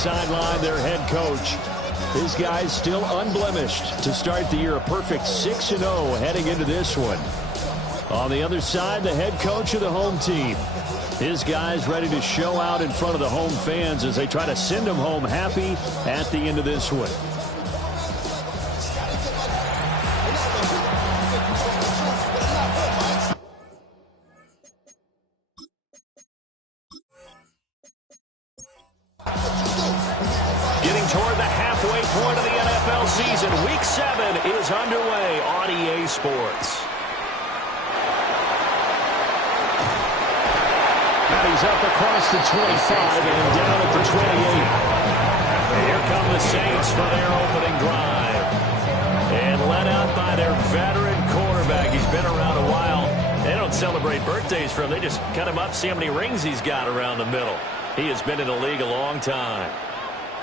sideline, their head coach. His guys still unblemished to start the year, a perfect 6-0 heading into this one. On the other side, the head coach of the home team. His guys ready to show out in front of the home fans as they try to send them home happy at the end of this one. Getting toward the halfway point of the NFL season, Week 7 is underway on EA Sports. He's up across the 25 and down at the 28. Here come the Saints for their opening drive. And led out by their veteran quarterback. He's been around a while. They don't celebrate birthdays for him. They just cut him up, see how many rings he's got around the middle. He has been in the league a long time.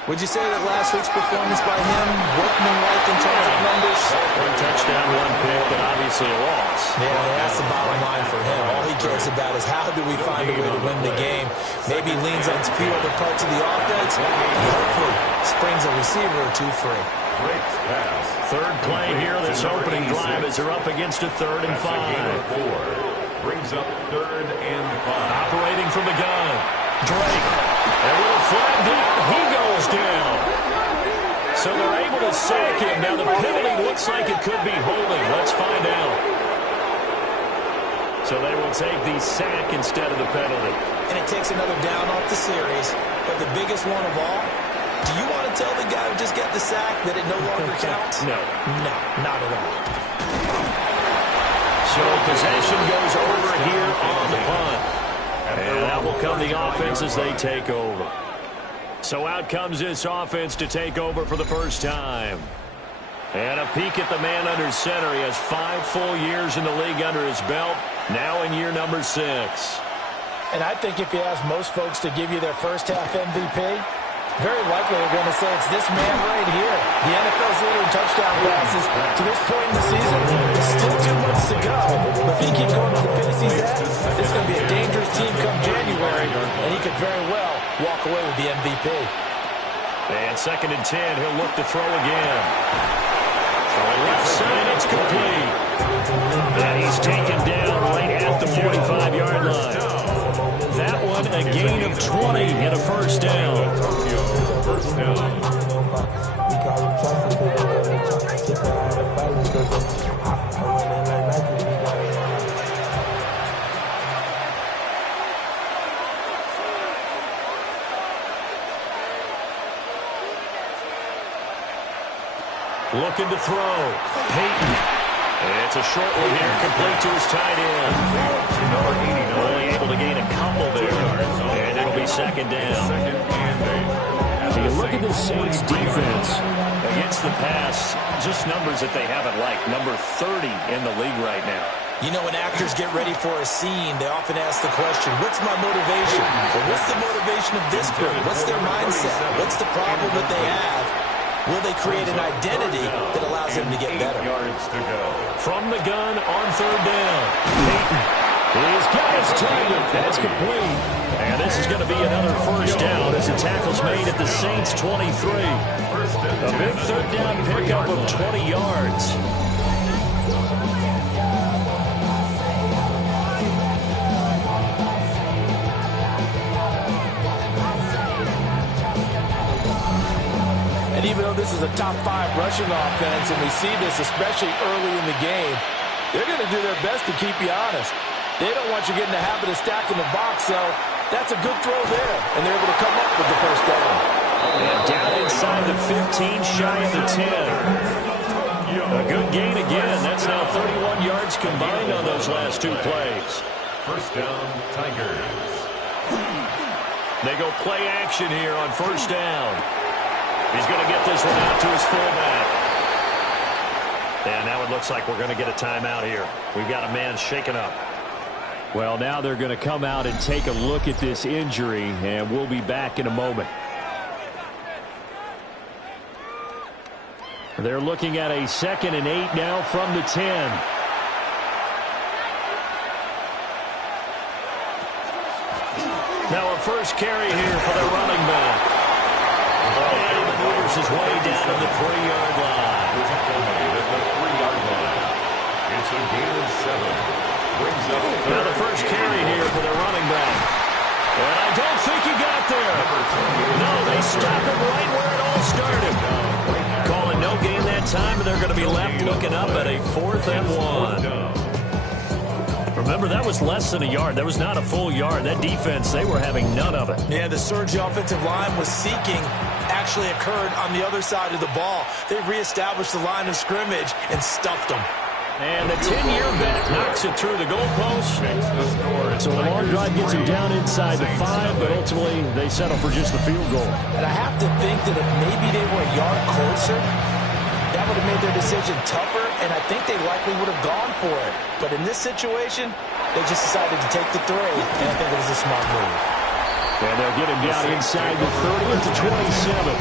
Would you say that last week's performance by him, workmanlike in terms of numbers? One touchdown, one pick, but obviously a loss. Yeah, that's the bottom line for him. All he cares about is how do we find a way to win the game. Maybe leans on a few other parts of the offense, and hopefully springs a receiver or two free. Great pass. Third play here, this opening drive as they're up against a 3rd and 5. Brings up 3rd and 5. Operating from the gun. Drake. A little flag down. He goes down. So they're able to sack him. Now the penalty looks like it could be holding. Let's find out. So they will take the sack instead of the penalty. And it takes another down off the series. But the biggest one of all, do you want to tell the guy who just got the sack that it no longer counts? No. No, not at all. So possession goes over here on the punt. And that will come the offense as they take over. So out comes this offense to take over for the first time. And a peek at the man under center. He has 5 full years in the league under his belt, now in year number 6. And I think if you ask most folks to give you their first half MVP, very likely they're going to say it's this man right here. The NFL's leader in touchdown passes to this point in the season. Still 2 months to go. But if he keeps going at the pace he's at, it's going to be a dangerous team come January, and he could very well walk away with the MVP. And 2nd and 10, he'll look to throw again. From left side, it's complete. And he's taken down right at the 45-yard line. That one, a gain of 20 and a first down. First down. Looking to throw. Peyton. It's a short one here, complete to his tight end. Only able to gain a couple there. And it'll be 2nd down. You look at the Saints defense against the pass, just numbers that they haven't liked. Number 30 in the league right now. You know, when actors get ready for a scene, they often ask the question, what's my motivation? Or what's the motivation of this group? What's their mindset? What's the problem that they have? Will they create an identity that allows them to get better? 8 yards to go. From the gun on 3rd down. Peyton. He's got his target. That's complete. And this is going to be another first down as the tackle's made at the Saints' 23. A big 3rd down pickup of 20 yards. And even though this is a top 5 rushing offense, and we see this especially early in the game, they're going to do their best to keep you honest. They don't want you getting the habit of stacking the box, so that's a good throw there. And they're able to come up with the first down. And down inside the 15, shy of the 10. A good gain again. That's now 31 yards combined on those last 2 plays. First down, Tigers. They go play action here on first down. He's going to get this one out to his fullback. And now it looks like we're going to get a timeout here. We've got a man shaken up. Well, now they're going to come out and take a look at this injury, and we'll be back in a moment. They're looking at a 2nd and 8 now from the 10. Now a first carry here for the running back. And he maneuvers his way down to the 3-yard line. At the 3-yard line. It's a gain of 7. Brings up Now the first carry here for the running back. And I don't think he got there. No, they stop him right where it all started. Calling no gain that time, and they're going to be left looking up at a 4th and 1. Remember, that was less than a yard. That was not a full yard. That defense, they were having none of it. Yeah, the surge the offensive line was seeking actually occurred on the other side of the ball. They reestablished the line of scrimmage and stuffed them. And the 10-year vet knocks it through the goalpost. So a long drive gets him down inside the 5, but ultimately they settle for just the field goal. And I have to think that if maybe they were a yard closer, that would have made their decision tougher, and I think they likely would have gone for it. But in this situation, they just decided to take the 3, and I think it was a smart move. And they'll get him down inside the 30 to 27.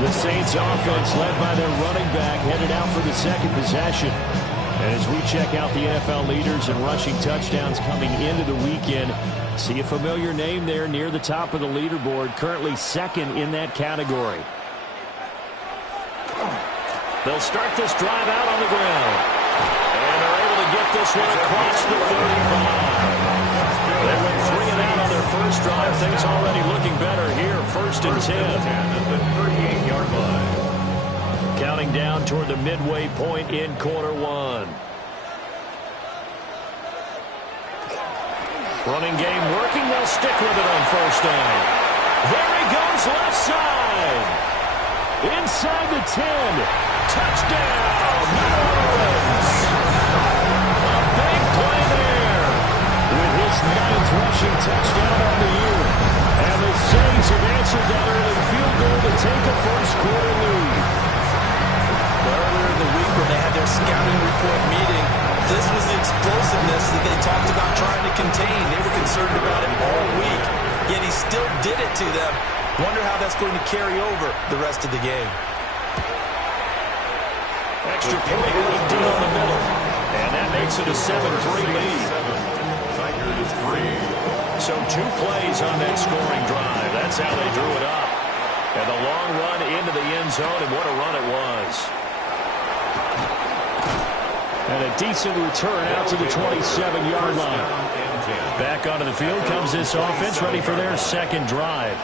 The Saints offense led by their running back headed out for the second possession. And as we check out the NFL leaders and rushing touchdowns coming into the weekend, see a familiar name there near the top of the leaderboard, currently second in that category. They'll start this drive out on the ground. And they're able to get this one across the 35. They went 3 and out on their first drive. Things already looking better here. 1st and 10. At the 38-yard line. Counting down toward the midway point in quarter 1. Running game working. They'll stick with it on 1st down. There he goes left side. Inside the 10. Touchdown. New Orleans. A big play there. With his 9th rushing touchdown on the year. And the Saints have answered that early field goal to take a first-quarter lead. Earlier in the week when they had their scouting report meeting, this was the explosiveness that they talked about trying to contain. They were concerned about it all week, yet he still did it to them. Wonder how that's going to carry over the rest of the game. Extra point leaked in on the middle. And that makes it a 7-3 lead. Tigers 3. So 2 plays on that scoring drive. That's how they drew it up. And a long run into the end zone, and what a run it was. And a decent return out to the 27-yard line. Back onto the field comes this offense, ready for their second drive.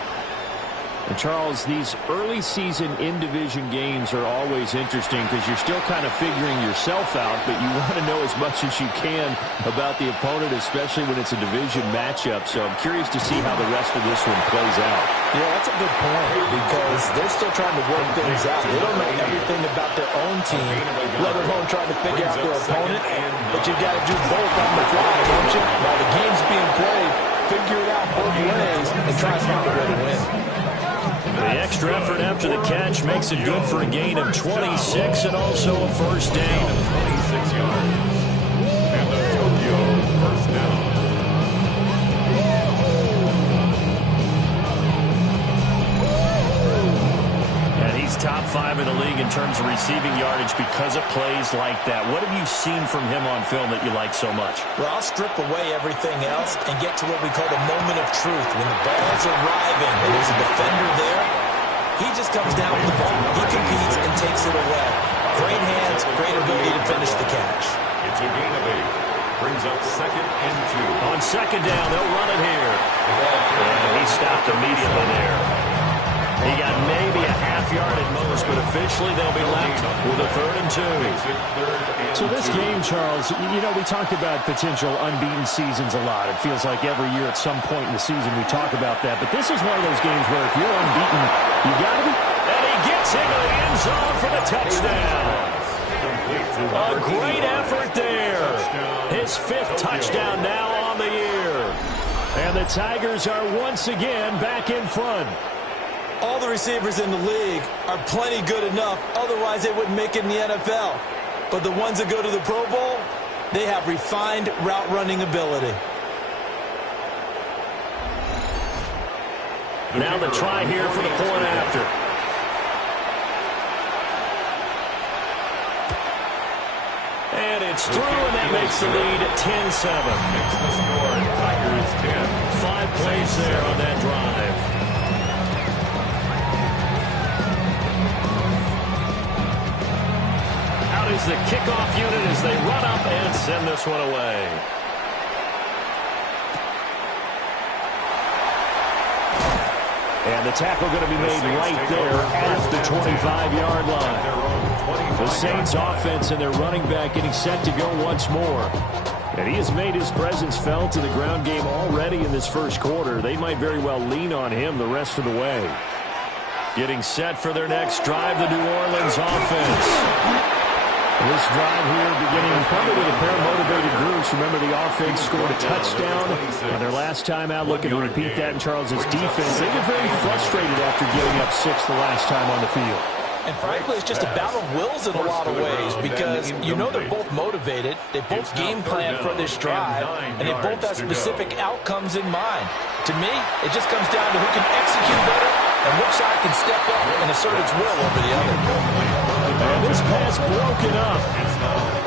And Charles, these early season in-division games are always interesting because you're still kind of figuring yourself out, but you want to know as much as you can about the opponent, especially when it's a division matchup. So I'm curious to see how the rest of this one plays out. Yeah, that's a good point because they're still trying to work things out. They don't know everything about their own team, let alone trying to figure out their opponent. But you got to do both on the fly, don't you? While the game's being played, figure it out both ways and try to find a way to win. The extra effort after the catch makes it good for a gain of 26 and also a first down. 26 yards. And the Tokyo first down. And he's top 5 in the league in terms of receiving yardage because of plays like that. What have you seen from him on film that you like so much? Well, I'll strip away everything else and get to what we call the moment of truth. When the ball's arriving and there's a defender there, he just comes down with the ball. He competes and takes it away. Great hands, great ability to finish the catch. It's a gain of 8. Brings up 2nd and 2. On 2nd down, they'll run it here. And he stopped immediately there. He got maybe a half yard at most, but officially they'll be left with a 3rd and 2. So this game, Charles, you know, we talk about potential unbeaten seasons a lot. It feels like every year at some point in the season we talk about that. But this is one of those games where if you're unbeaten, you got to be. And he gets into the end zone for the touchdown. A great effort there. His 5th touchdown now on the year. And the Tigers are once again back in front. All the receivers in the league are plenty good enough. Otherwise, they wouldn't make it in the NFL. But the ones that go to the Pro Bowl, they have refined route running ability. Now the try here for the point after. And it's through, and that makes the lead 10-7. Makes the score. Tigers 10. 5 plays there on that drive. is the kickoff unit as they run up and send this one away. And the tackle going to be made right there at the 25-yard line. The Saints offense and their running back getting set to go once more. And he has made his presence felt in the ground game already in this first quarter. They might very well lean on him the rest of the way. Getting set for their next drive, the New Orleans offense. This drive here beginning probably with a pair of motivated groups. Remember, the offense scored a touchdown on their last time out. Looking to repeat that in Charles' defense. They get very frustrated after giving up 6 the last time on the field. And frankly, it's just a battle of wills in a lot of ways because you know they're both motivated. They both game plan for this drive, and they both have specific outcomes in mind. To me, it just comes down to who can execute better and which side can step up and assert its will over the other. And this pass broken up.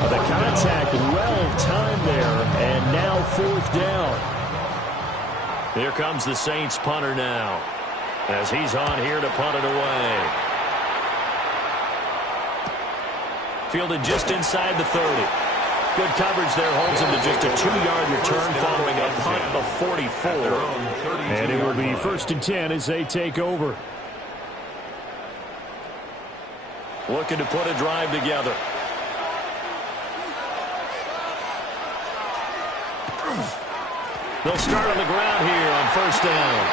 The contact well timed there, and now 4th down. Here comes the Saints punter now as he's on here to punt it away. Fielded just inside the 30. Good coverage there, holds him to just a 2-yard return following a punt of 44. And it will be 1st and 10 as they take over. Looking to put a drive together. They'll start on the ground here on 1st down.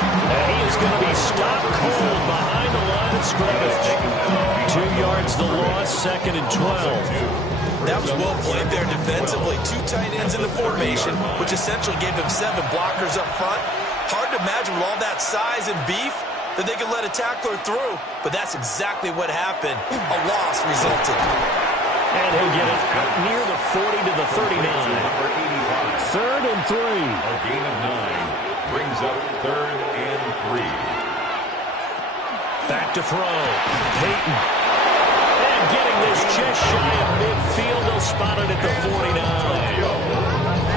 And he is going to be stopped cold behind the line of scrimmage. 2 yards the loss, 2nd and 12. That was well played there defensively. 2 tight ends in the formation, which essentially gave them 7 blockers up front. Hard to imagine with all that size and beef that they could let a tackler through, but that's exactly what happened. A loss resulted. And he'll get it out near the 40 to the 39. 3rd and 3. A gain of 9 brings up 3rd and 3. Back to throw. Peyton. And getting this just shy of midfield. They'll spot it at the 49.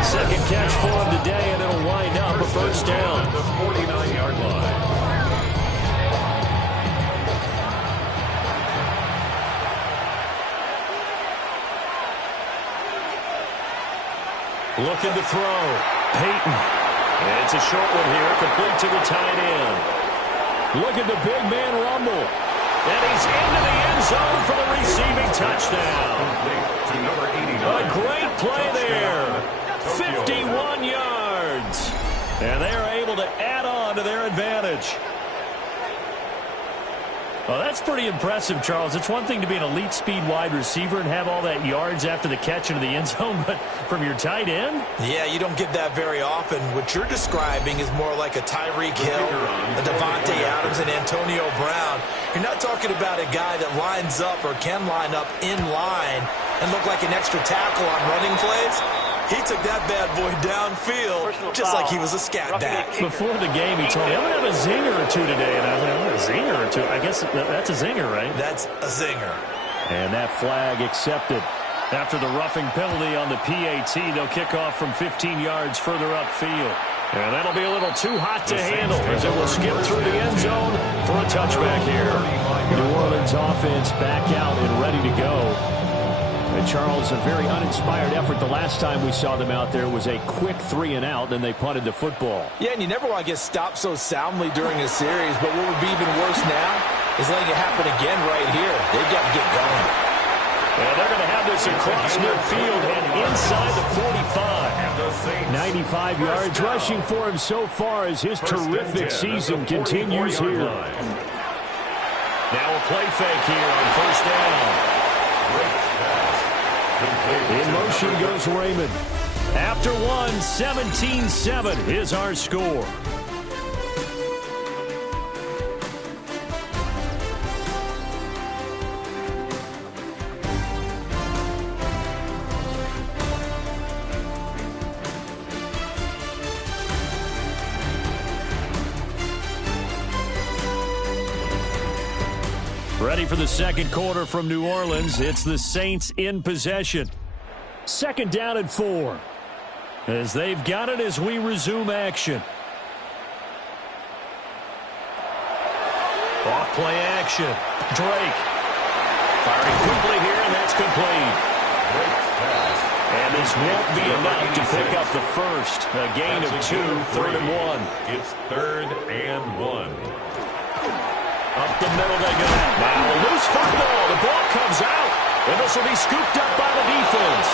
2nd catch for him today, and it'll wind up a 1st down. The 49-yard line. Looking to throw. Peyton. And it's a short one here, complete to the tight end. Look at the big man rumble. And he's into the end zone for the receiving touchdown. To number 89. A great play there. 51 yards. And they are able to add on to their advantage. Well, that's pretty impressive, Charles. It's one thing to be an elite speed wide receiver and have all that yards after the catch into the end zone, but from your tight end? Yeah, you don't get that very often. What you're describing is more like a Tyreek Hill, a Devontae Adams, and Antonio Brown. You're not talking about a guy that lines up or can line up in line and look like an extra tackle on running plays. He took that bad boy downfield just like he was a scat back. Before the game, he told me, I'm going to have a zinger or two today. And I was like, a zinger or two? I guess that's a zinger, right? That's a zinger. And that flag accepted. After the roughing penalty on the PAT, they'll kick off from 15 yards further upfield. And that'll be a little too hot to handle as it will skip through the end zone for a touchback here. New Orleans offense back out and ready to go. And Charles, a very uninspired effort. The last time we saw them out there was a quick 3 and out, then they punted the football. Yeah, and you never want to get stopped so soundly during a series, but what would be even worse now is letting it happen again right here. They've got to get going. And they're going to have this across midfield and inside the 45. 95 yards rushing for him so far as his terrific season continues here. Now a play fake here on 1st down. In motion goes Raymond. After one, 17-7 is our score. Ready for the second quarter from New Orleans. It's the Saints in possession. 2nd down and 4. As they've got it as we resume action. Off play action. Drake. Firing quickly here, and that's complete. And this won't be enough to pick up the first. A gain of 2, 3rd and 1. It's 3rd and 1. Up the middle they go. Now a loose football. The ball comes out. And this will be scooped up by the defense.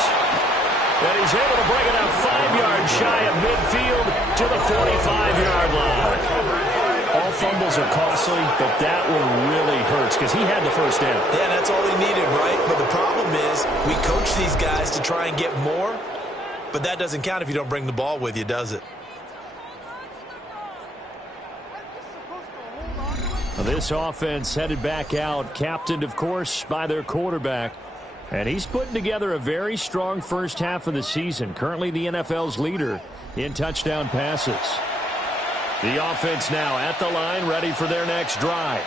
And he's able to bring it out 5 yards shy of midfield to the 45-yard line. All fumbles are costly, but that one really hurts because he had the first down. Yeah, that's all he needed, right? But the problem is we coach these guys to try and get more, but that doesn't count if you don't bring the ball with you, does it? This offense headed back out, captained, of course, by their quarterback. And he's putting together a very strong first half of the season. Currently the NFL's leader in touchdown passes. The offense now at the line, ready for their next drive.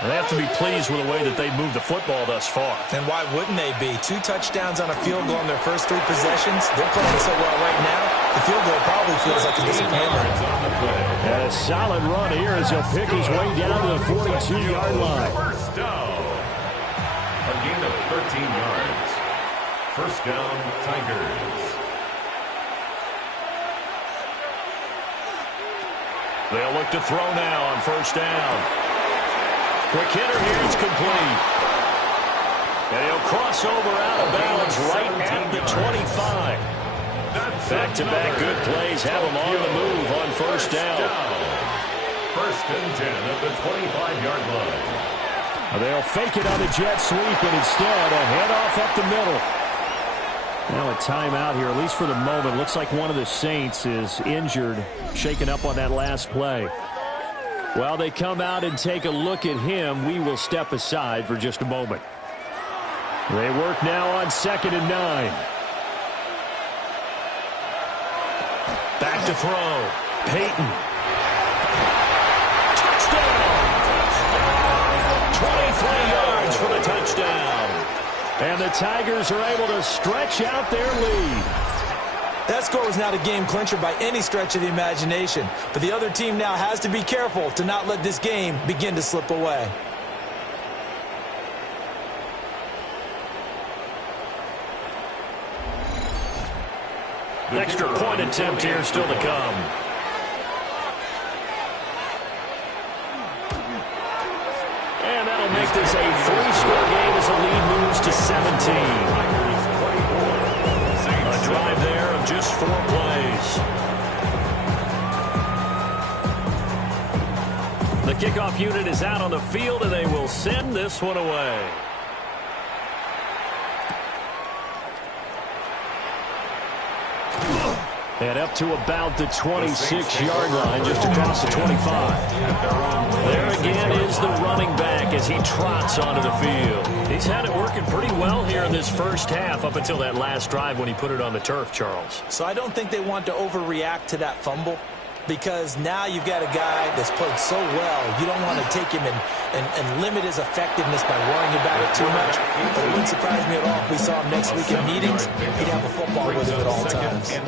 They have to be pleased with the way that they moved the football thus far. And why wouldn't they be? 2 touchdowns on a field goal in their first 3 possessions. They're playing so well right now, the field goal probably feels like a disappointment. A solid run here as he'll pick his way down to the 42-yard line. First down. A gain of 13 yards. First down, Tigers. They'll look to throw now on first down. Quick hitter here, it's complete. And he'll cross over out of bounds right at the 25. Back-to-back good plays have him on the move on first down. First and 10 at the 25-yard line. They'll fake it on the jet sweep, and instead a handoff up the middle. Now a timeout here, at least for the moment. Looks like one of the Saints is injured, shaken up on that last play. While they come out and take a look at him, we will step aside for just a moment. They work now on 2nd and 9. Back to throw. Peyton. Touchdown! 23 yards for the touchdown. And the Tigers are able to stretch out their lead. That score was not a game clincher by any stretch of the imagination. But the other team now has to be careful to not let this game begin to slip away. Extra point attempt here still to come. And that'll make this a 3-score game as the lead moves to 17. A drive there of just 4 plays. The kickoff unit is out on the field, and they will send this one away. And up to about the 26-yard line, just across the 25. There again is the running back as he trots onto the field. He's had it working pretty well here in this first half up until that last drive when he put it on the turf, Charles. So I don't think they want to overreact to that fumble, because now you've got a guy that's played so well. You don't want to take him and limit his effectiveness by worrying about it too much. But it wouldn't surprise me at all if we saw him next week in meetings. He'd have a football with him at all times.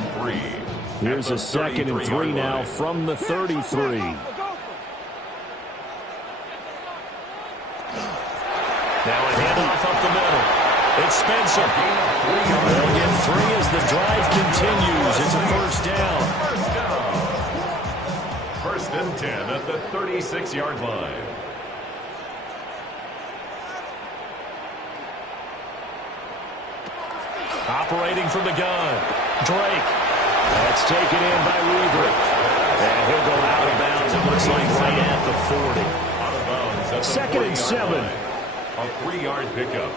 Here's a 2nd and 3 now from the 33. Now a handoff up the middle. It's Spencer. They'll get 3 as the drive continues. It's a first down. First and 10 at the 36-yard line. Operating from the gun. Drake. That's taken in by Weaver. And he'll go out of bounds. It looks like right at the 40. Out of bounds at the 2nd and 7. line. A 3-yard pickup.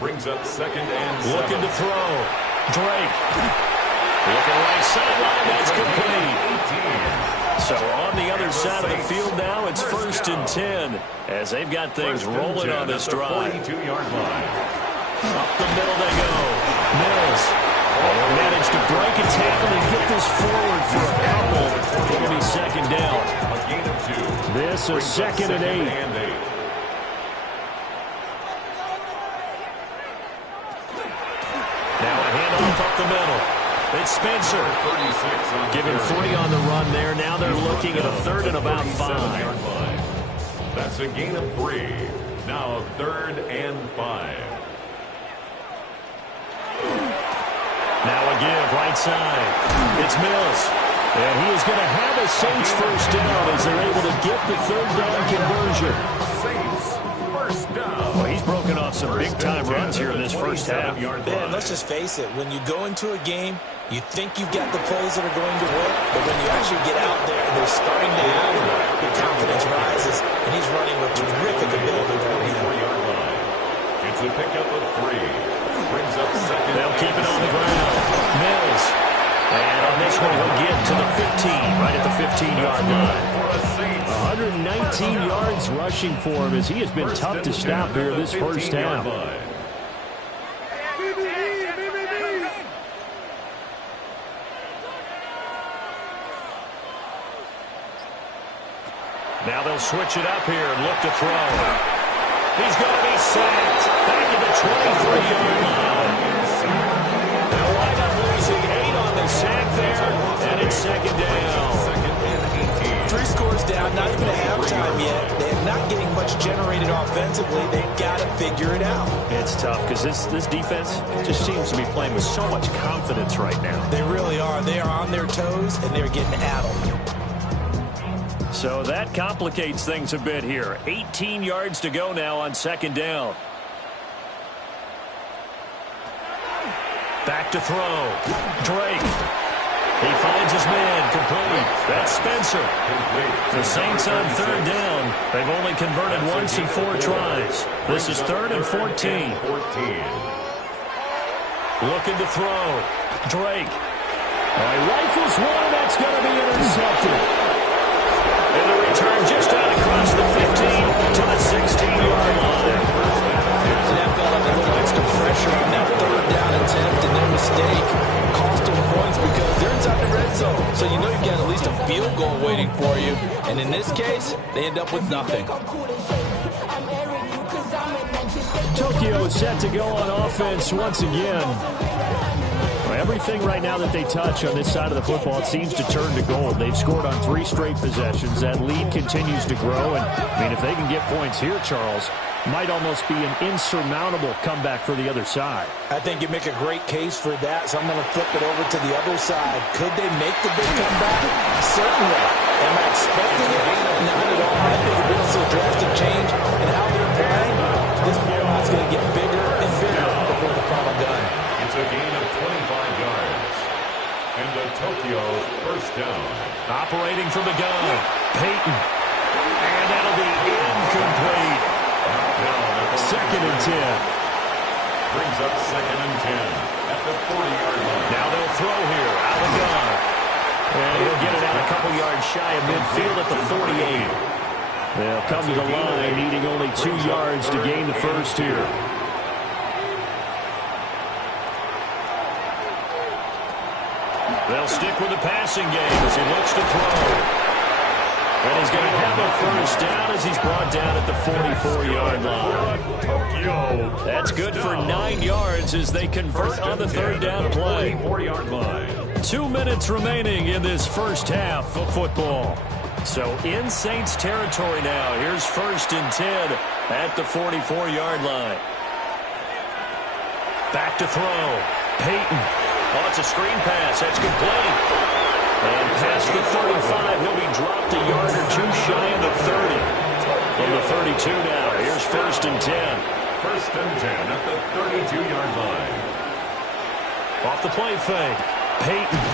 Brings up 2nd and 7. Looking to throw. Drake. Looking right sideline. That's complete. 18. So on the other side of the field now, it's 1st and 10 as they've got things rolling on this drive. 42-yard line. Up the middle they go. Mills. They'll manage to break a tackle and get this forward for a couple. It'll be 2nd down. A gain of 2. This is 2nd and 8. Now a handoff up the middle. It's Spencer. Giving 3 on the run there. Now they're looking at a 3rd and about 5. That's a gain of 3. Now 3rd and 5. Now a give, right side. It's Mills. And he is going to have a Saints first down as they're able to get the 3rd down conversion. Saints first down. Well, he's broken off some big-time runs here in this first half. Man, let's just face it. When you go into a game, you think you've got the plays that are going to work, but when you actually get out there and they're starting to happen, your confidence rises, and he's running with terrific ability right now. It's a pickup of 3. Brings up second. They'll keep it on the ground. Mills. And on this one, he'll get to the 15, right at the 15-yard line. 119 yards rushing for him as he has been tough to stop here this first half. Now they'll switch it up here and look to throw. He's going to be sacked back at the 23-yard line. They'll wind up losing 8 on the sack there, and it's second down. 3 scores down, not even a halftime yet. They're not getting much generated offensively. They've got to figure it out. It's tough because this defense just seems to be playing with so much confidence right now. They really are. They are on their toes, and they're getting addled. So that complicates things a bit here. 18 yards to go now on second down. Back to throw. Drake. He finds his man. Complete. That's Spencer. The Saints on 3rd down. They've only converted once in 4 tries. This is 3rd and 14. Looking to throw. Drake. He rifles one, and that's going to be intercepted. And the return just out across the 15 to the 16-yard line. And that felt like a little extra pressure on that 3rd down attempt, and their mistake cost them points because they're inside the red zone. So you know you've got at least a field goal waiting for you. And in this case, they end up with nothing. Tokyo is set to go on offense once again. Everything right now that they touch on this side of the football, it seems to turn to gold. They've scored on 3 straight possessions. That lead continues to grow. And, I mean, if they can get points here, Charles, might almost be an insurmountable comeback for the other side. I think you make a great case for that, so I'm going to flip it over to the other side. Could they make the big comeback? Certainly. Am I expecting it? Not at all. I think we're going to see a drastic change in how they're playing. This blowout's going to get bigger and bigger before the final gun. It's a gain of 25 yards. And the Tokyo first down. Operating from the gun. Peyton. And that'll be incomplete. 2nd and 10. Brings up 2nd and 10 at the 40-yard line. Now they'll throw here out of the gun. And he'll get it out a couple yards shy of midfield at the 48. They'll come to the line needing only 2 yards to gain the first here. They'll stick with the passing game as he looks to throw. And he's going to have a first down as he's brought down at the 44-yard line. That's good for 9 yards as they convert on the 3rd down play. 44-yard line. 2 minutes remaining in this first half of football. So in Saints territory now. Here's 1st and 10 at the 44-yard line. Back to throw. Peyton. Oh, it's a screen pass. That's complete. And past the 35, he'll be dropped a yard or 2 shy of the 30. From the 32 now, here's 1st and 10. 1st and 10 at the 32-yard line. Off the play fake. Peyton.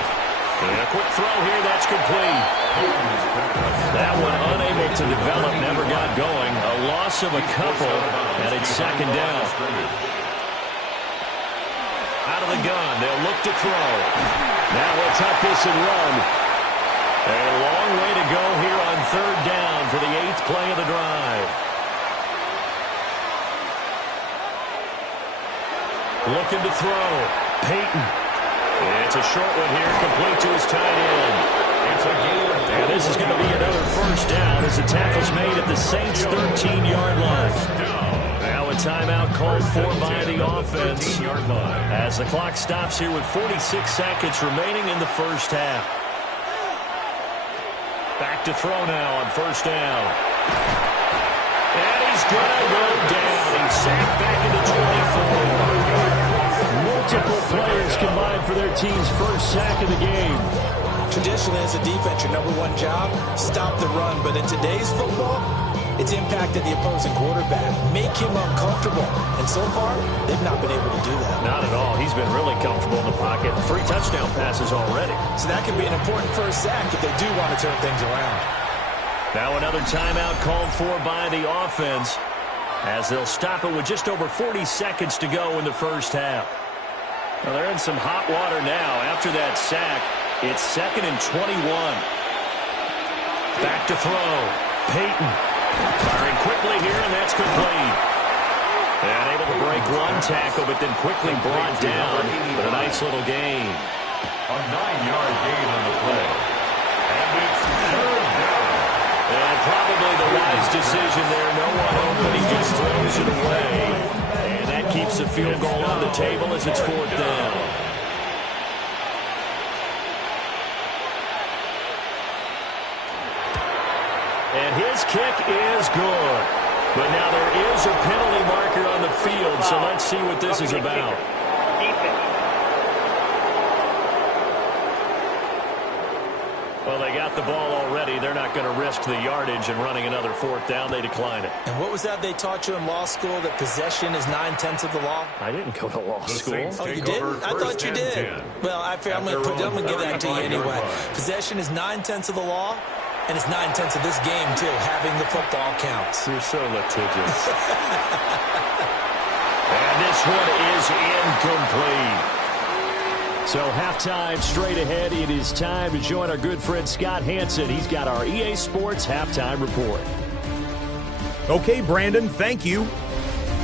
And a quick throw here, that's complete. That one unable to develop, never got going. A loss of a couple, and it's 2nd down. Out of the gun, they'll look to throw. Now we'll tuck this and run. A long way to go here on 3rd down for the 8th play of the drive. Looking to throw. Peyton. It's a short one here, complete to his tight end. And this is going to be another first down as the tackle's made at the Saints' 13-yard line. Now a timeout called for by the offense as the clock stops here with 46 seconds remaining in the first half. Back to throw now on 1st down. And he's going to go down. He's sacked back into 24. Multiple players combined for their team's first sack of the game. Traditionally, as a defense, your number one job, stop the run. But in today's football, it's impacted the opposing quarterback, make him uncomfortable. And so far, they've not been able to do that. Not at all. He's been really comfortable in the pocket. 3 touchdown passes already. So that could be an important first sack if they do want to turn things around. Now another timeout called for by the offense as they'll stop it with just over 40 seconds to go in the first half. Well, they're in some hot water now. After that sack, it's 2nd and 21. Back to throw. Peyton firing quickly here, and that's complete. And able to break one tackle, but then quickly brought down with a nice little gain. A 9-yard gain on the play. And it's third down. And probably the wise decision there. No one open. He just throws it away. And that keeps the field goal on the table as it's 4th down. And his kick is good. But now there is a penalty marker on the field, so let's see what this is about. Well, they got the ball already. They're not going to risk the yardage and running another 4th down. They decline it. And what was that they taught you in law school, that possession is 9/10 of the law? I didn't go to law school. Oh, you didn't? I thought you did. 10. Well, I'm going to give that to you anyway. Possession is 9/10 of the law, and it's 9/10 of this game, too. Having the football counts. You're so litigious. And this one is incomplete. So halftime straight ahead. It is time to join our good friend Scott Hanson. He's got our EA Sports halftime report. Okay, Brandon, thank you.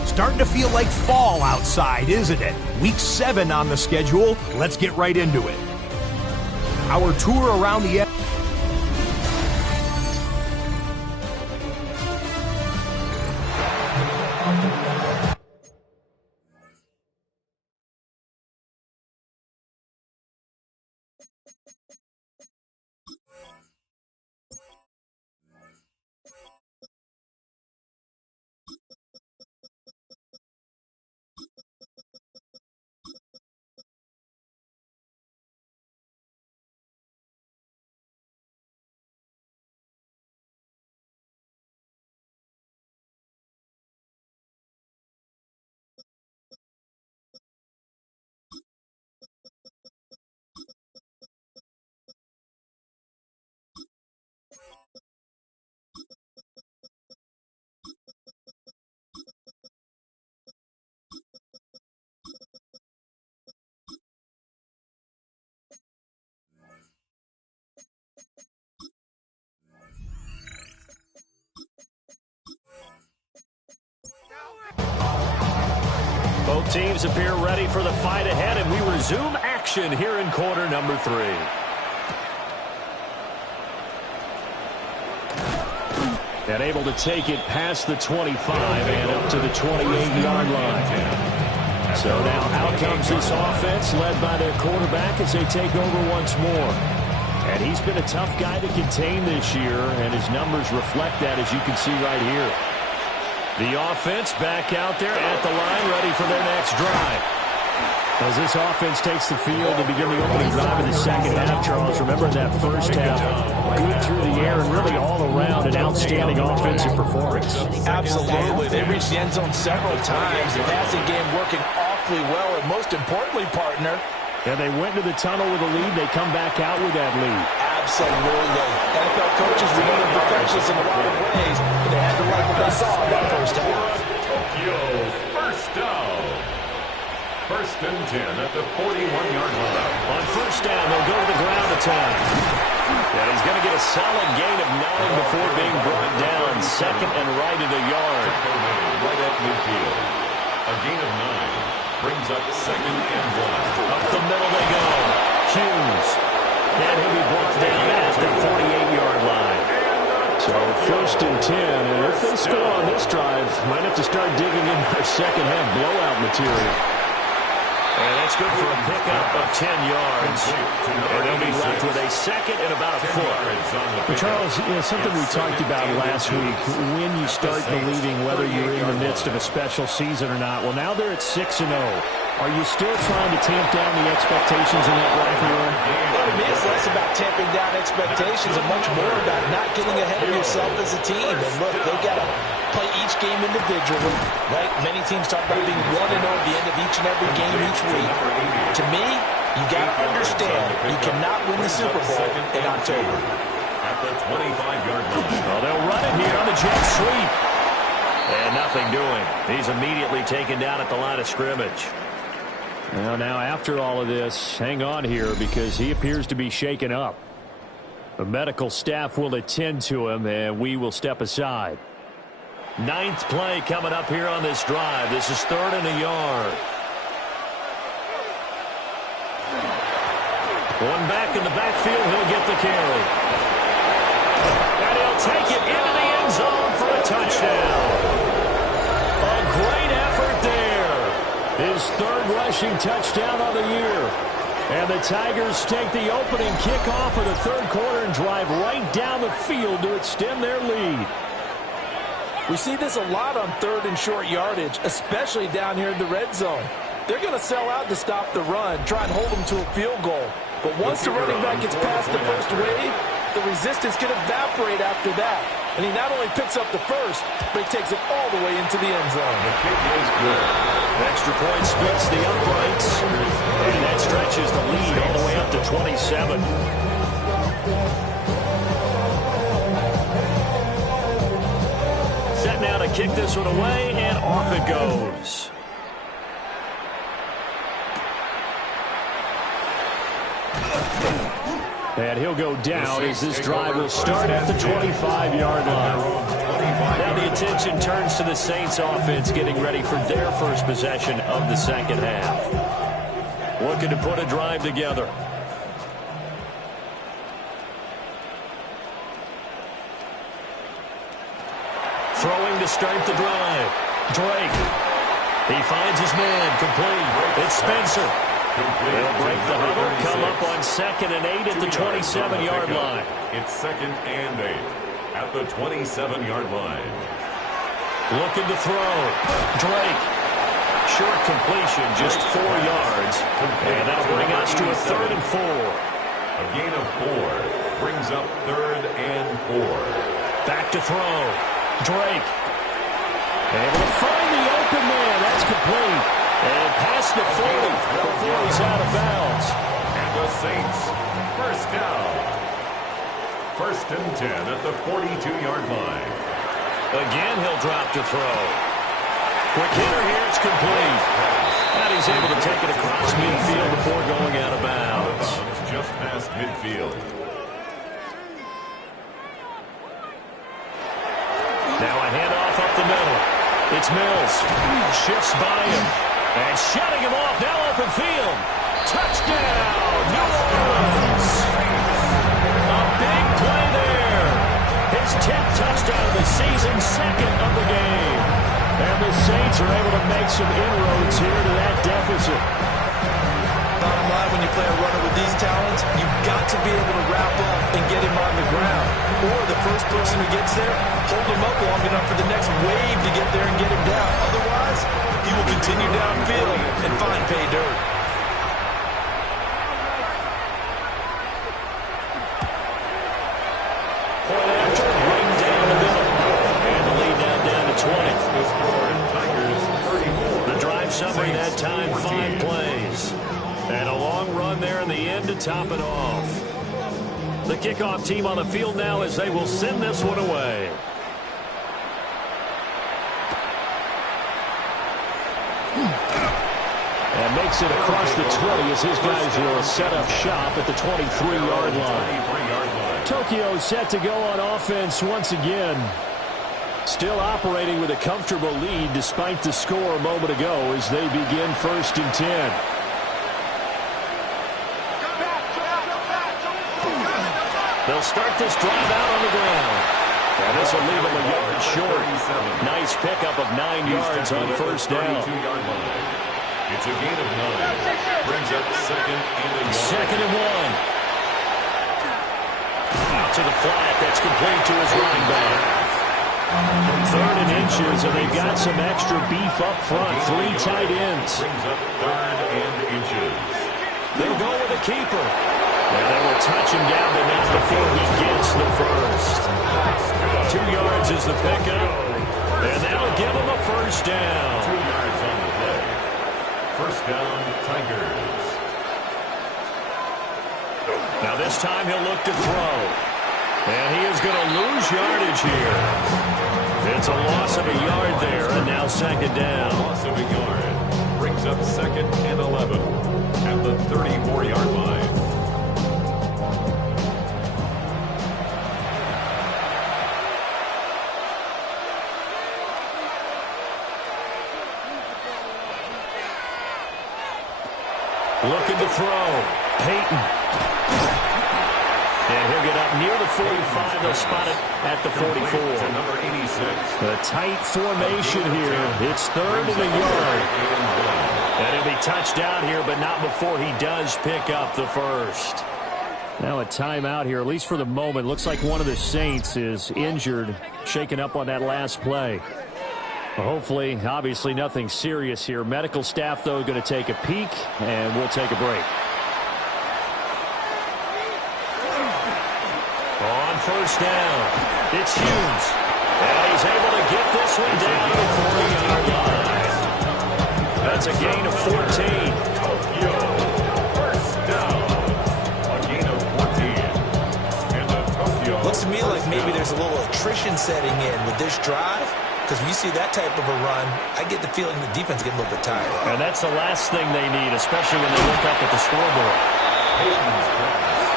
Starting to feel like fall outside, isn't it? Week 7 on the schedule. Let's get right into it. Our tour around the Both teams appear ready for the fight ahead, and we resume action here in quarter number 3. And able to take it past the 25 and up to the 28-yard line. So now out comes this offense led by their quarterback as they take over once more. And he's been a tough guy to contain this year, and his numbers reflect that, as you can see right here. The offense back out there at the line, ready for their next drive. As this offense takes the field to begin the opening drive in the second half, Charles, remember that first half, good through the air and really all around an outstanding offensive performance. Absolutely. They reached the end zone several times. The passing game working awfully well, and most importantly, partner, And they went to the tunnel with a lead. They come back out with that lead. absolutely. NFL coaches, we know they're perfectionists in a lot of ways, but they had to like what they saw in that first half. Tokyo, first down. 1st and 10 at the 41-yard line. On first down, they'll go to the ground attack. And he's going to get a solid gain of 9 before being brought down. 2nd and right at a yard. Right at midfield. A gain of 9 brings up 2nd and 1. Up the middle they go. Hughes. And he'll be brought down at the 48-yard line. So 1st and 10, and if they score on this drive, might have to start digging into their second half blowout material. And that's good for a pickup of 10 yards. And they'll be left with a second and about a foot. But Charles, something we talked about last week, when you start believing whether you're in the midst of a special season or not. Well, now they're at 6-0. Are you still trying to tamp down the expectations in that locker room? Well, to me, it's less about tamping down expectations and much more about not getting ahead of yourself as a team. And look, they've got to play each game individually, right? Many teams talk about being 1-0 at the end of each and every game each week. To me, you got to understand you cannot win the Super Bowl in October. At the 25-yard line. Well, they'll run it here on the jet sweep. And nothing doing. He's immediately taken down at the line of scrimmage. Well, now after all of this, hang on here because he appears to be shaken up. The medical staff will attend to him, and we will step aside. 9th play coming up here on this drive. This is 3rd and a yard. One back in the backfield. He'll get the carry. And he'll take it into the end zone for a touchdown. A great effort there. His 3rd rushing touchdown of the year. And the Tigers take the opening kickoff of the 3rd quarter and drive right down the field to extend their lead. We see this a lot on 3rd and short yardage, especially down here in the red zone. They're going to sell out to stop the run, try and hold them to a field goal. But once the running back gets past the first wave, the resistance can evaporate after that. And he not only picks up the first, but he takes it all the way into the end zone. The kick is good. Extra point splits the uprights. And that stretches the lead all the way up to 27. Set now to kick this one away, and off it goes. And he'll go down as this drive will start at the 25-yard line. Now the attention turns to the Saints offense getting ready for their first possession of the second half. Looking to put a drive together. Throwing to start the drive. Drake. He finds his man. Complete. It's Spencer. They'll break the huddle, come up on 2nd and 8 at the 27-yard line. It's 2nd and 8 at the 27-yard line. Looking to throw. Drake. Short completion, just 4 yards. And that'll bring us to a 3rd and 4. A gain of 4 brings up 3rd and 4. Back to throw. Drake. Able to find the open man. That's complete. And past the 40 before he's out of bounds. And the Saints, first down. 1st and 10 at the 42-yard line. Again, he'll drop to throw. Quick hitter here, it's complete. And he's able to take it across midfield before going out of bounds. Just past midfield. Now a handoff up the middle. It's Mills. Shifts by him. And shutting him off, now open field. Touchdown, New Orleans. A big play there. His 10th touchdown of the season, 2nd of the game. And the Saints are able to make some inroads here to that deficit. Bottom line, when you play a runner with these talents, you've got to be able to wrap up and get him on the ground. Or the first person who gets there, hold him up long enough for the next wave to get there and get him down. Otherwise, he will continue downfield and find pay dirt. Point after, right down the middle. And the lead now down to 20. The drive summary that time, 5 plays. And a long run there in the end to top it off. The kickoff team on the field now as they will send this one away. And makes it across the 20 as his guys will set up shop at the 23-yard line. Tokyo set to go on offense once again. Still operating with a comfortable lead despite the score a moment ago as they begin 1st and 10. They'll start this drive out on the ground. And this will leave them a yard short. Nice pickup of 9 yards on 1st down. It's a gain of 9. Brings up second and a yard. Second and 1. Out to the flat. That's complete to his running back. Third and inches, and they've got some extra beef up front. 3 tight ends. Brings up third and inches. They'll go with a keeper. And they will touch him down, but not before he gets the first. 2 yards is the pickup. And that'll give him a first down. 2 yards on the play. First down, Tigers. Now this time he'll look to throw. And he is going to lose yardage here. It's a loss of a yard there, and now second down. Loss of a yard. Brings up second and 11 at the 34-yard line. Looking to throw. Peyton. And he'll get up near the 45. They'll spot it at the 44. To number 86. A tight formation here. It's third and a yard. And he'll be touched down here, but not before he does pick up the first. Now a timeout here, at least for the moment. Looks like one of the Saints is injured, shaken up on that last play. Hopefully, obviously nothing serious here. Medical staff, though, going to take a peek, and we'll take a break. On first down, it's Hughes. And he's able to get this one down to the 40-yard line. That's a gain of 14. Tokyo, first down. A gain of 14. And the Tokyo. Looks to me like maybe there's a little attrition setting in with this drive. Because when you see that type of a run, I get the feeling the defense is getting a little bit tired. And that's the last thing they need, especially when they look up at the scoreboard.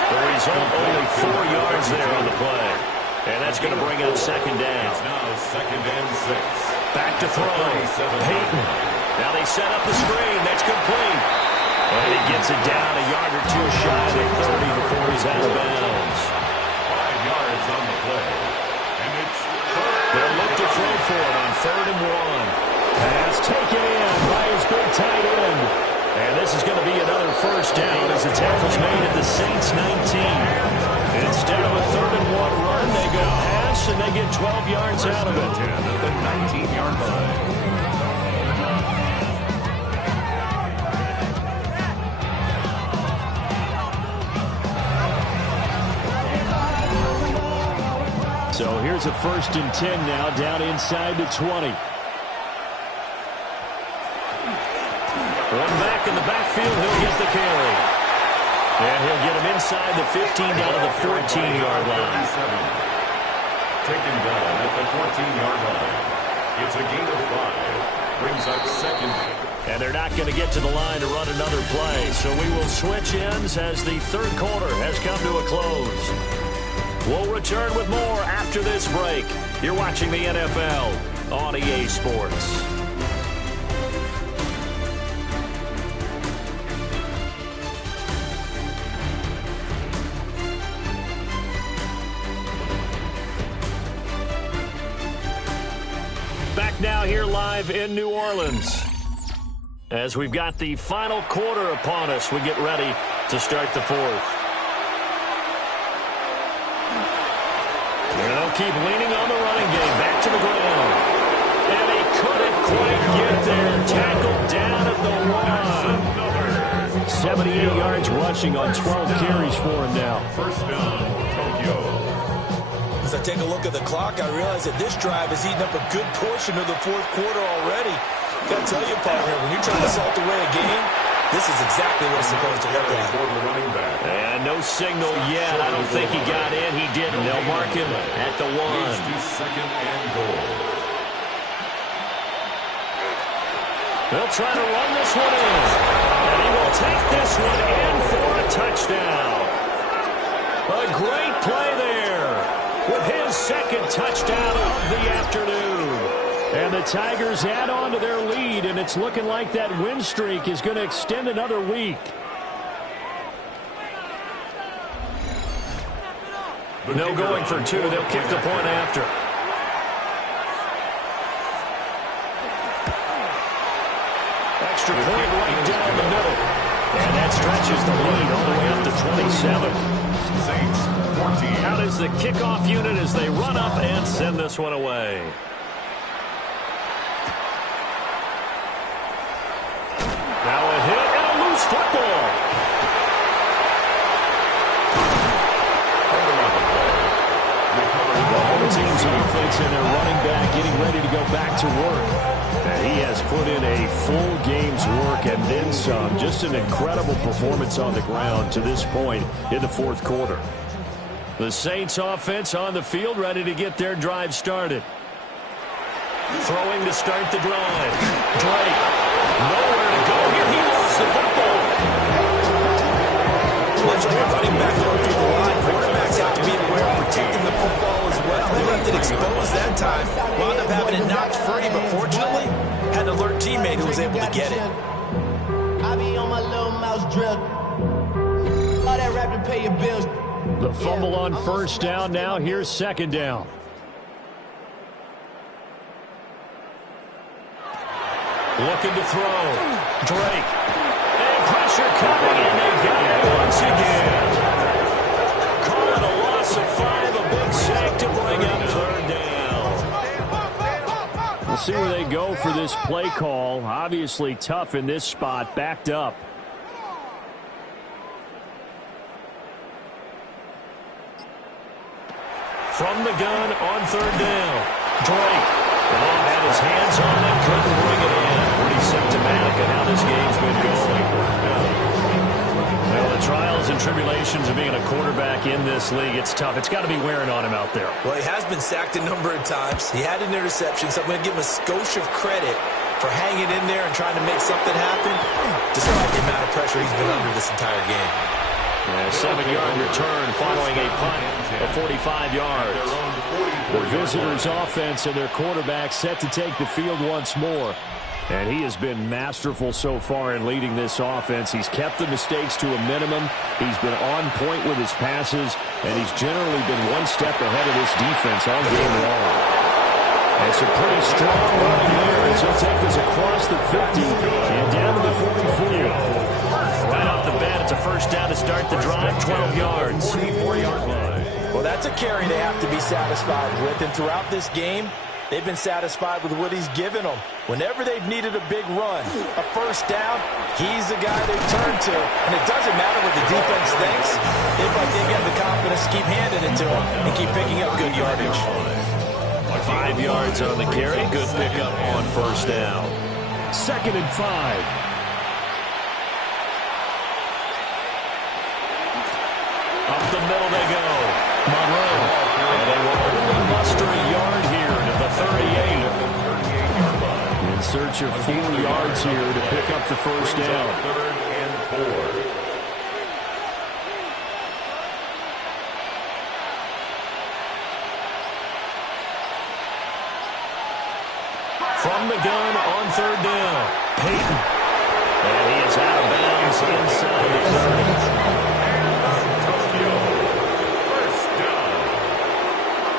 The result, only 4 yards there on the play. And that's going to bring up second down. It's now second and 6. Back to throw. Peyton. Now they set up the screen. That's complete. And he gets it down a yard or two shy of the 30 before he's out of bounds. 5 yards on the play. And it's they'll look to throw for it on third and 1. Pass taken in by his big tight end. And this is going to be another first down as the tackle's made at the Saints 19. Instead of a third and 1 run, they go pass and they get 12 yards out of it. 10 at the 19-yard line. So here's a first and 10 now, down inside the 20. One back in the backfield, he'll get the carry. And he'll get him inside the 15 down to the 14-yard line. Taken down at the 14-yard line. It's a gain of 5. Brings up second. And they're not going to get to the line to run another play. So we will switch ends as the third quarter has come to a close. We'll return with more after this break. You're watching the NFL on EA Sports. Back now here live in New Orleans. As we've got the final quarter upon us, we get ready to start the fourth. And they'll keep leaning on the running game. Back to the ground. And he couldn't quite get there. Tackled down at the 1. 78 yards rushing on 12 carries for him now. First down, Tokyo. As I take a look at the clock, I realize that this drive has eaten up a good portion of the fourth quarter already. Got to tell you, partner, when you're trying to salt away a game, this is exactly what it's supposed to look like. And no signal yet. I don't think he got in. He didn't. They'll mark him at the 1. Second and goal. They'll try to run this one in. And he will take this one in for a touchdown. A great play there with his second touchdown of the afternoon. And the Tigers add on to their lead, and it's looking like that win streak is going to extend another week. No going for 2. They'll kick the point after. Extra extra point right down the middle. And that stretches the lead all the way up to 27. Saints 14. Out is the kickoff unit as they run up and send this one away. Now a hit and a loose football. The home team's offense and their running back getting ready to go back to work. And he has put in a full game's work and then some. Just an incredible performance on the ground to this point in the fourth quarter. The Saints offense on the field ready to get their drive started. Throwing to start the drive. Drake. Nowhere to go here. He lost the football. Much like a running back going through the line, quarterbacks have to be aware of protecting the football as well. They left it exposed that time. Wound up having it knocked free, but fortunately, had an alert teammate who was able to get it. I be on my little mouse drill. All that rap to pay your bills. The fumble on first down. Now here's second down. Looking to throw. Drake. And pressure coming, and they got it once again. Call it a loss of 5, a big sack to bring up third down. We'll see where they go for this play call. Obviously tough in this spot, backed up. From the gun on third down. Drake. Had his hands on it, couldn't bring it in. Pretty symptomatic of how this game's been going. Well, the trials and tribulations of being a quarterback in this league, it's tough. It's got to be wearing on him out there. Well, he has been sacked a number of times. He had an interception, so I'm going to give him a skosh of credit for hanging in there and trying to make something happen, despite the amount of pressure he's been under this entire game. A 7-yard return following a punt of 45 yards. The visitors' offense and their quarterback set to take the field once more. And he has been masterful so far in leading this offense. He's kept the mistakes to a minimum. He's been on point with his passes, and he's generally been one step ahead of this defense all game long. And some pretty strong running there as he'll take this across the 50 and down to the 44. Right off the bat, it's a first down to start the drive, 12 yards. 44-yard line. Well, that's a carry they have to be satisfied with. And throughout this game, they've been satisfied with what he's given them. Whenever they've needed a big run, a first down, he's the guy they turn to. And it doesn't matter what the defense thinks. They get the confidence to keep handing it to him and keep picking up good yardage. 5 yards on the carry. Good pickup on first down. 2nd and 5. Up the middle they go. Monroe. And they will only muster a yard here to the 38. In search of 4 yards here to pick up the first down. 3rd and 4. From the gun on third down. Peyton. And he is out of bounds inside the 30.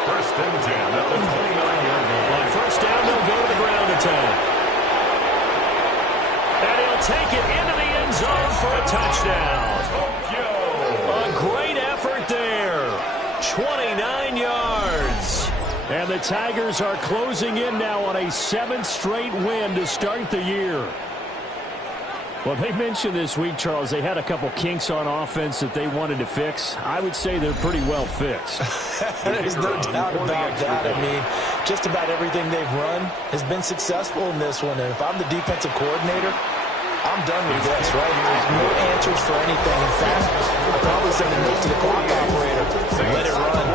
First and 10 at the 29-yard line. On first down, they'll go to the ground attack. And he'll take it into the end zone for a touchdown. A great effort there. 29 yards. And the Tigers are closing in now on a 7th straight win to start the year. Well, they mentioned this week, Charles, they had a couple kinks on offense that they wanted to fix. I would say they're pretty well fixed. There's no doubt about that. I mean, just about everything they've run has been successful in this one. And if I'm the defensive coordinator, I'm done with this, right? No answers for anything. In fact, I'll probably send a note to the clock operator. Let it run.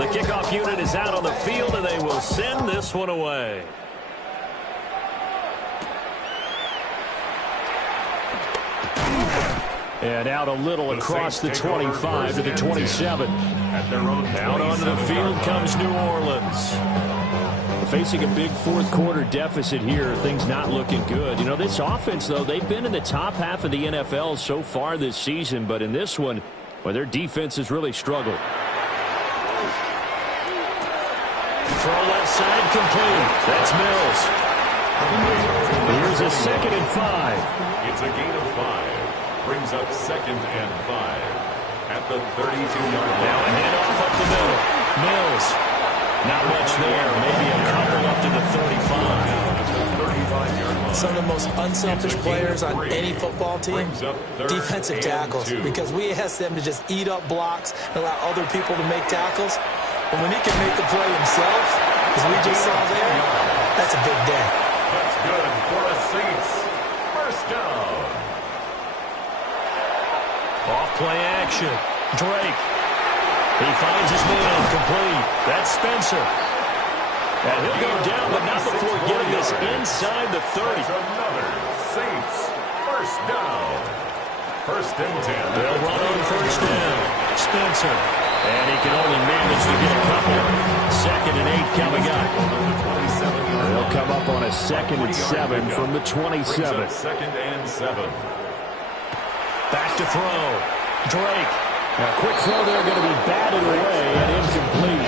The kickoff unit is out on the field, and they will send this one away. And out a little across the 25 to the 27. Out onto the field comes New Orleans. Facing a big fourth quarter deficit here, things not looking good. You know, this offense, though, they've been in the top half of the NFL so far this season, but in this one, well, their defense has really struggled. throw left side complete. That's Mills. Here's a 2nd and 5. It's a gain of 5. Brings up 2nd and 5 at the 32-yard line. Now a handoff up the middle. Mills. Not much there. Maybe a couple up to the 35. Some of the most unselfish players on any football team, defensive tackles, because we ask them to just eat up blocks and allow other people to make tackles. But when he can make the play himself, as we just saw there, that's a big day. That's good for the Saints. First down. Off play action. Drake. He finds his man complete. That's Spencer. And he'll go down, but not before getting this inside the 30. That's another Saints first down. 1st and 10. They'll run on first down. Spencer. And he can only manage to get a couple. 2nd and 8 coming up. They'll come up on a 2nd and 7 from the 27. 2nd and 7. Back to throw. Drake. A quick throw there, going to be batted away and incomplete.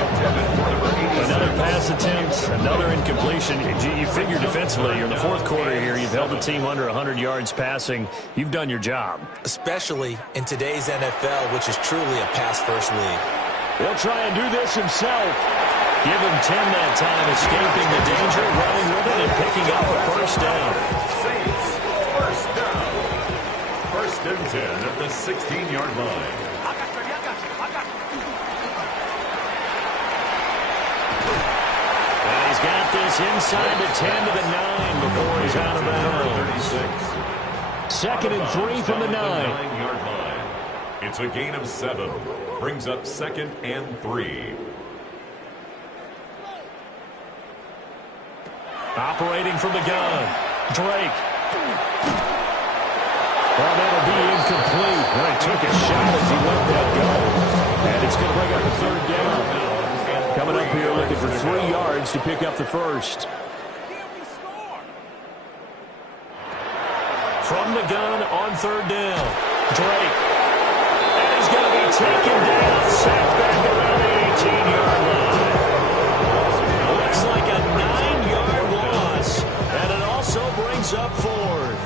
Another pass attempt, another incompletion. You figure defensively, you're in the 4th quarter here. You've held the team under 100 yards passing. You've done your job. Especially in today's NFL, which is truly a pass-first league. He'll try and do this himself. Give him 10 that time, escaping the danger, running with it, and picking up a first down. Saints first down. 1st and 10 at the 16-yard line. Got this inside the 10 to the 9 before he's out of bounds. 2nd and 3 from the 9. 9-yard line. It's a gain of 7. Brings up 2nd and 3. Operating from the gun. Drake. Well, that'll be incomplete. Well, he took a shot as he let that go. And it's going to bring up a 3rd down. Coming up here looking for 3 yards to pick up the first. From the gun on 3rd down. Drake. And he's going to be taken down. Sacked back around the 18-yard line. Looks like a 9-yard loss. And it also brings up 4th.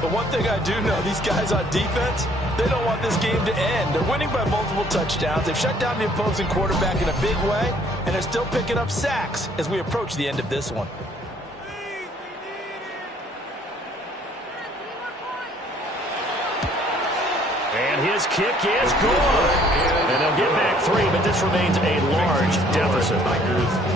But one thing I do know, these guys on defense, they don't want this game to end. They're winning by multiple touchdowns. They've shut down the opposing quarterback in a big way, and they're still picking up sacks as we approach the end of this one. And his kick is good. And they'll get back 3, but this remains a large deficit.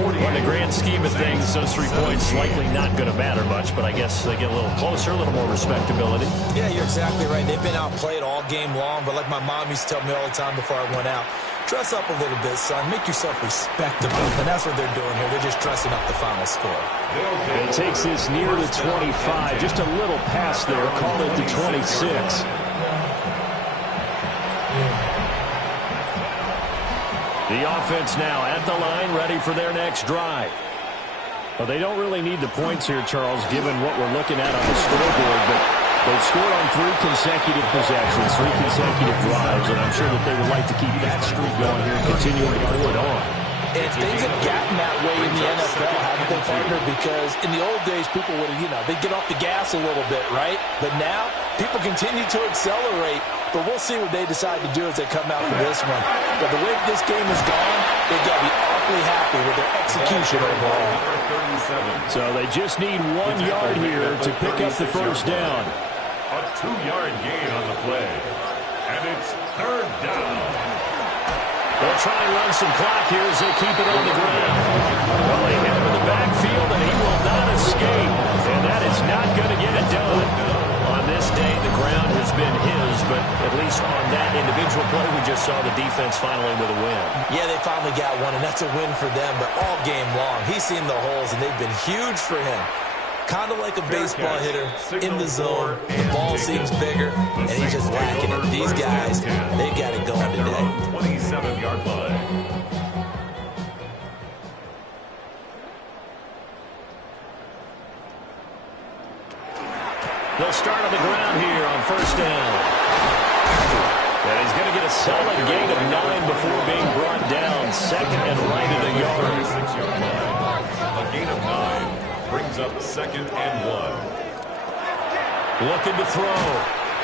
In the grand scheme of things, those 3 points likely not going to matter much, but I guess they get a little closer, a little more respectability. Yeah, you're exactly right. They've been outplayed all game long, but like my mom used to tell me all the time before I went out, dress up a little bit, son. Make yourself respectable. And that's what they're doing here. They're just dressing up the final score. It takes this near the 25. Just a little pass there. Call it the 26. The offense now at the line, ready for their next drive. Well, they don't really need the points here, Charles, given what we're looking at on the scoreboard, but they've scored on 3 consecutive possessions, 3 consecutive drives, and I'm sure that they would like to keep that streak going here and continue to forward on. And things have gotten that way in the NFL, haven't they, partner? Because in the old days, people would, they'd get off the gas a little bit, right? But now, people continue to accelerate. But we'll see what they decide to do as they come out for this one. But the way this game has gone, they've got to be awfully happy with their execution overall. So they just need 1 yard here to pick up the first down. A 2-yard gain on the play. And it's 3rd down. They'll try and run some clock here as they keep it on the ground. Well, they hit him in the backfield, and he will not escape. And that is not going to get it done. On this day, the ground has been his, but at least on that individual play, we just saw the defense finally with a win. Yeah, they finally got one, and that's a win for them. But all game long, he's seen the holes, and they've been huge for him. Kind of like a baseball hitter in the zone. The ball seems bigger, and he's just whacking it. These guys, they got it going today. 27-yard line. They'll start on the ground here on first down. And he's going to get a solid gain of 9 before being brought down. Second and right at a yard. 6-yard line. A gain of 9 brings up 2nd and 1. Looking to throw.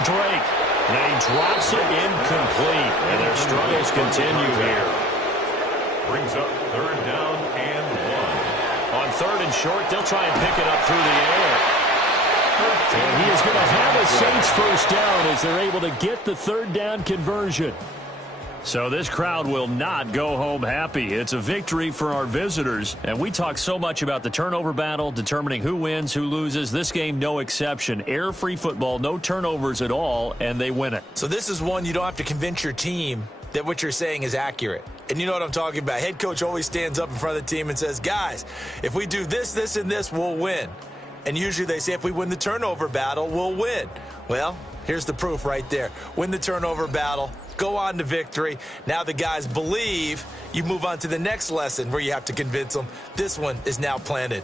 Drake. And he drops it incomplete. And their struggles continue here. Brings up 3rd down and 1. On 3rd and short, they'll try and pick it up through the air. And he is going to have a Saints first down as they're able to get the 3rd down conversion. So this crowd will not go home happy. It's a victory for our visitors. And we talk so much about the turnover battle, determining who wins, who loses. This game, no exception. Air-free football, no turnovers at all, and they win it. So this is one you don't have to convince your team that what you're saying is accurate. And you know what I'm talking about. Head coach always stands up in front of the team and says, guys, if we do this, this, and this, we'll win. And usually they say if we win the turnover battle, we'll win. Well, here's the proof right there. Win the turnover battle, go on to victory. Now the guys believe. You move on to the next lesson where you have to convince them. This one is now planted.